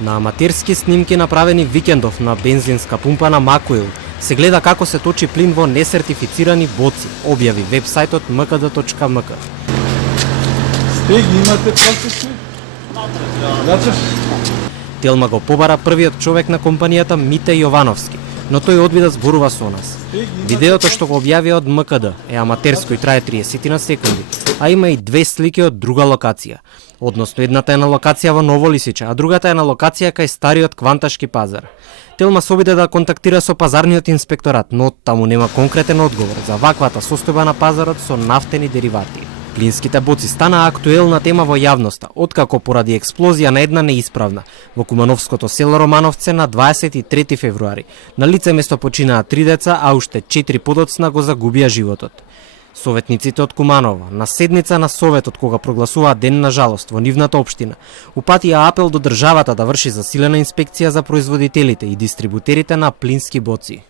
На аматерски снимки направени викендов на бензинска пумпа на Макуил се гледа како се точи плин во несертифицирани боци, објави вебсајтот mkd.mk. Стеги имате пластични? Натре. Телма го побара првиот човек на компанијата Мите Јовановски, но тој одби да зборува со нас. Видеото што го објави од МКД е аматерско и трае 30 на секунди, а има и две слики од друга локација. Односно, едната е на локација во Ново Лисиче, а другата е на локација кај стариот Кванташки пазар. Телма се обиде да контактира со пазарниот инспекторат, но таму нема конкретен одговор за ваквата состојба на пазарот со нафтени деривати. Плинските боци стана актуелна тема во јавноста, откако поради експлозија на една неисправна во Кумановското село Романовце на 23 февруари. На лице место починаа 3 деца, а уште 4 подоцна го загубија животот. Советниците од Куманово, на седница на Советот кога прогласуваа Ден на жалост во нивната општина, упатија апел до државата да врши засилена инспекција за производителите и дистрибутерите на плински боци.